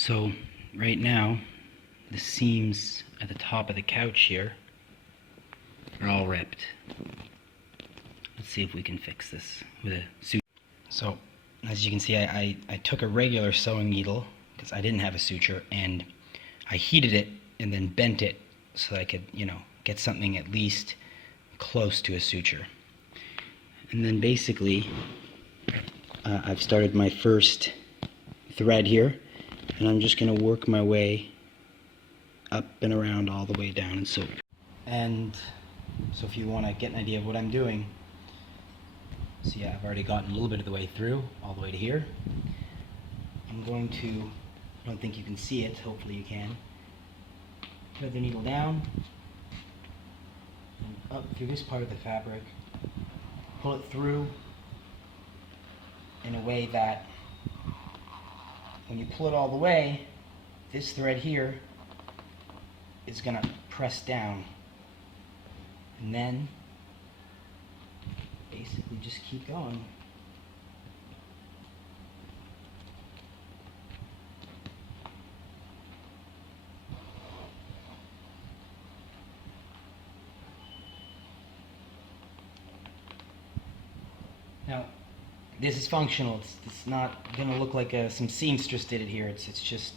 So right now, the seams at the top of the couch here are all ripped. Let's see if we can fix this with a suture. So as you can see, I took a regular sewing needle because I didn't have a suture, and I heated it and then bent it so that I could, get something at least close to a suture. And then basically, I've started my first thread here, and I'm just going to work my way up and around all the way down and so. And so if you want to get an idea of what I'm doing, so yeah, I've already gotten a little bit of the way through, all the way to here. I'm going to, I don't think you can see it, hopefully you can, thread the needle down and up through this part of the fabric, pull it through in a way that when you pull it all the way, this thread here is going to press down, and then basically just keep going. Now, this is functional. It's not going to look like some seamstress did it here. It's just,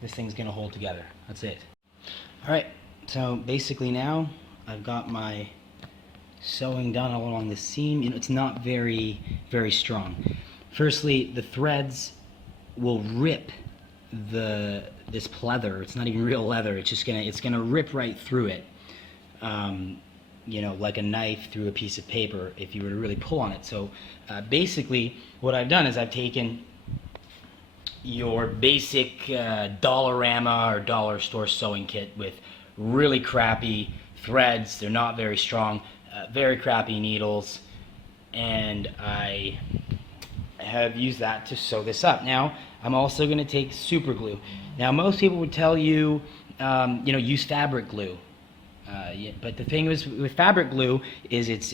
this thing's going to hold together. That's it. Alright, so basically now I've got my sewing done all along the seam. It's not very strong. Firstly, the threads will rip this pleather. It's not even real leather. It's gonna rip right through it. Like a knife through a piece of paper if you were to really pull on it. So basically what I've done is I've taken your basic Dollarama or dollar store sewing kit with really crappy threads. They're not very strong, very crappy needles, and I have used that to sew this up. Now I'm also going to take super glue. Now most people would tell you, use fabric glue. But the thing is with fabric glue is it's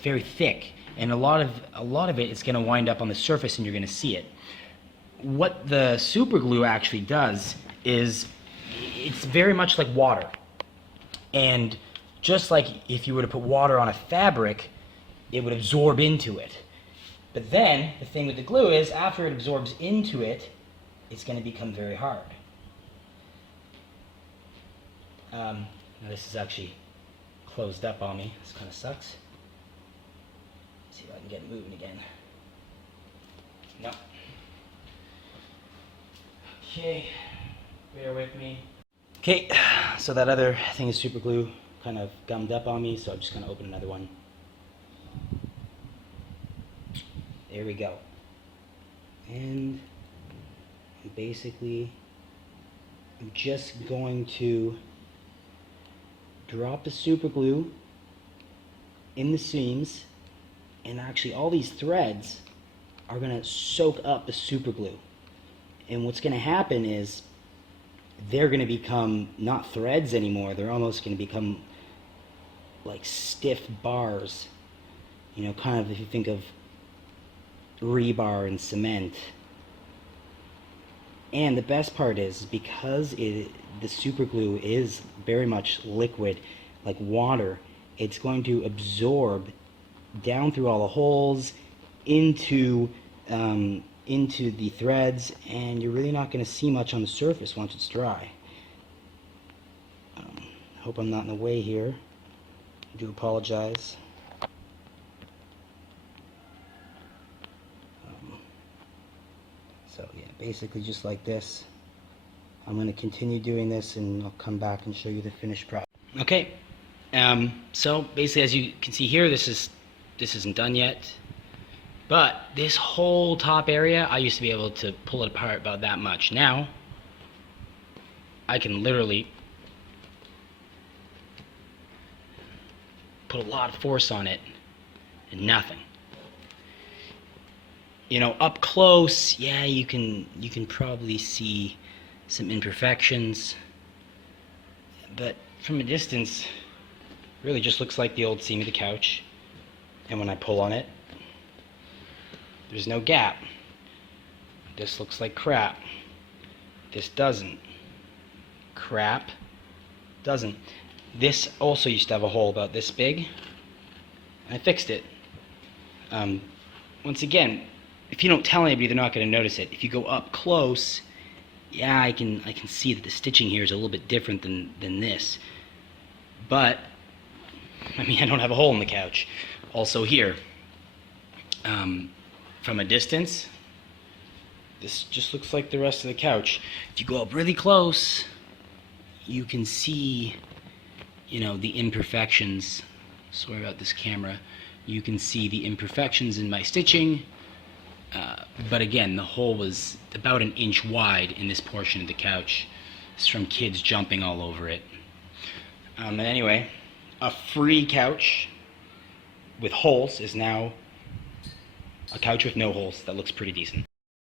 very thick, and a lot of it is going to wind up on the surface, and you're going to see it. What the super glue actually does is it's very much like water, and just like if you were to put water on a fabric, it would absorb into it. But then the thing with the glue is after it absorbs into it, it's going to become very hard. Now this is actually closed up on me. This kind of sucks. Let's see if I can get it moving again. No. Okay, bear with me. Okay, so that other thing is super glue kind of gummed up on me, so I'm just going to open another one. There we go. And basically, I'm just going to drop the super glue in the seams, and actually all these threads are going to soak up the super glue. And what's going to happen is they're going to become not threads anymore. They're almost going to become like stiff bars. Kind of if you think of rebar and cement. And the best part is because the super glue is very much liquid, like water, it's going to absorb down through all the holes into the threads, and you're really not going to see much on the surface once it's dry. Hope I'm not in the way here. I do apologize. So yeah, basically just like this. I'm going to continue doing this, and I'll come back and show you the finished product. Okay, so basically as you can see here, this isn't done yet. But this whole top area, I used to be able to pull it apart about that much. Now, I can literally put a lot of force on it and nothing. Up close, yeah, you can probably see some imperfections, but from a distance, really just looks like the old seam of the couch. And when I pull on it, there's no gap. This looks like crap. This doesn't. Crap. Doesn't. This also used to have a hole about this big. I fixed it. Once again, if you don't tell anybody, they're not going to notice it. If you go up close, yeah, I can see that the stitching here is a little bit different than this. But I mean, I don't have a hole in the couch. Also here, from a distance, this just looks like the rest of the couch. If you go up really close, you can see, you know, the imperfections. Sorry about this camera. You can see the imperfections in my stitching. But again, the hole was about 1 inch wide in this portion of the couch. It's from kids jumping all over it. And anyway, a free couch with holes is now a couch with no holes that looks pretty decent.